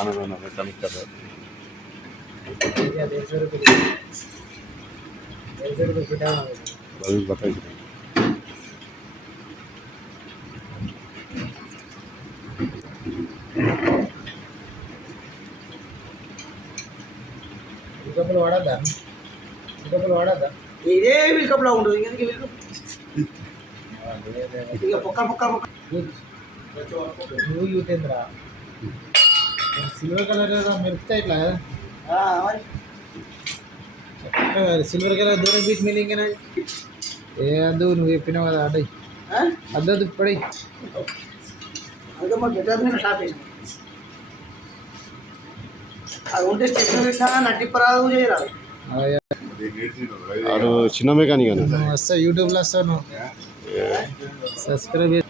Ah, no, no, no, no está mi carro. ఇదే వీళ్ళ కప్పులా ఉండదు ఇంకెందుకు వీళ్ళు ఇక పొక్క పొక్క పొక్క నువ్వు యూతేంద్ర సిల్వర్ కలర్ ఏదో మెరుస్తా ఇట్లా కదా సిల్వర్ కలర్ దూరం బీచ్ మిల్ ఇంకా ఏ అందు నువ్వు చెప్పినావు కదా అడై అద్దదు పడై చిన్న మెకానిక్ అని వస్తా యూట్యూబ్లో వస్తాను సబ్స్క్రైబ్ చేస్తా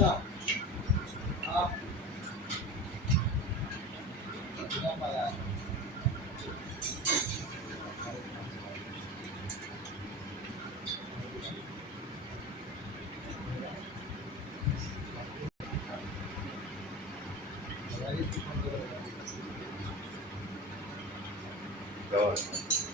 का आप Thank you.